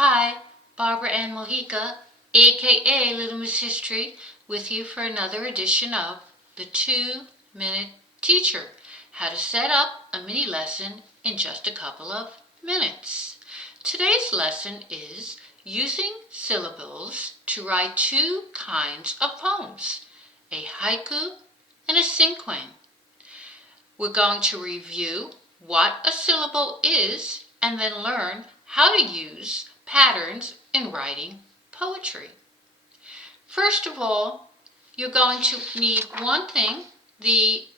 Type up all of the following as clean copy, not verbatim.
Hi, Barbara Ann Mojica, aka Little Miss History, with you for another edition of the 2-Minute Teacher, how to set up a mini lesson in just a couple of minutes. Today's lesson is using syllables to write two kinds of poems, a haiku and a cinquain. We're going to review what a syllable is and then learn how to use patterns in writing poetry. First of all, you're going to need one thing, the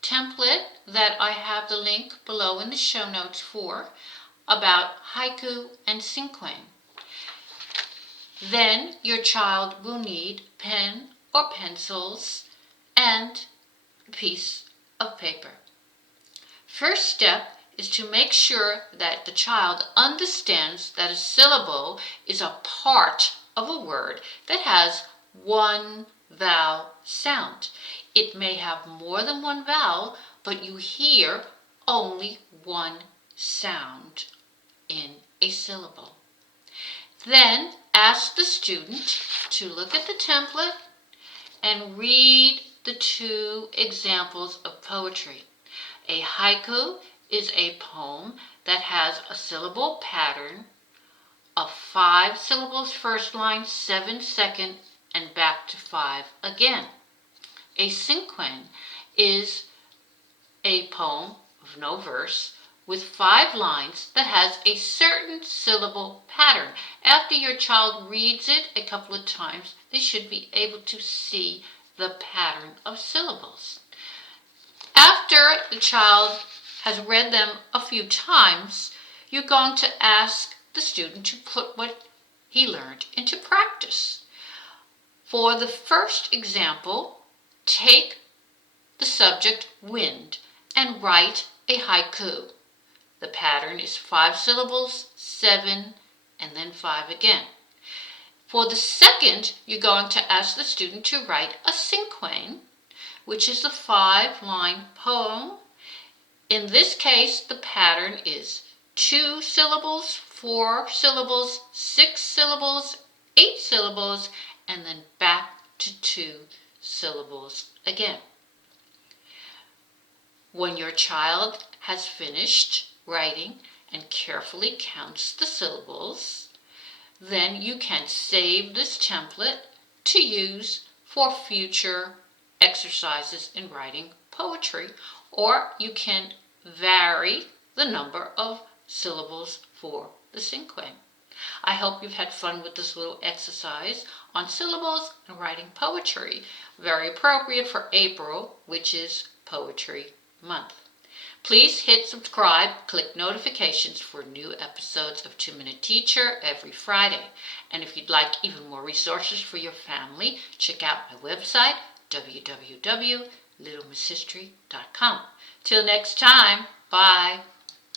template that I have the link below in the show notes for about haiku and cinquain. Then your child will need pen or pencils and a piece of paper. First step is to make sure that the child understands that a syllable is a part of a word that has one vowel sound. It may have more than one vowel, but you hear only one sound in a syllable. Then ask the student to look at the template and read the two examples of poetry. A haiku is a poem that has a syllable pattern of 5 syllables first line, 7 second, and back to 5 again. A cinquain is a poem of no verse with 5 lines that has a certain syllable pattern. After your child reads it a couple of times, they should be able to see the pattern of syllables. After the child has read them a few times, you're going to ask the student to put what he learned into practice. For the first example, take the subject wind and write a haiku. The pattern is 5 syllables, 7, and then 5 again. For the second, you're going to ask the student to write a cinquain, which is a 5-line poem. In this case, the pattern is 2 syllables, 4 syllables, 6 syllables, 8 syllables, and then back to 2 syllables again. When your child has finished writing and carefully counts the syllables, then you can save this template to use for future exercises in writing poetry, or you can vary the number of syllables for the cinquain. I hope you've had fun with this little exercise on syllables and writing poetry, very appropriate for April, which is Poetry Month. Please hit subscribe, click notifications for new episodes of 2-Minute Teacher every Friday. And if you'd like even more resources for your family, check out my website, www.littlemisshistory.com. Till next time, bye.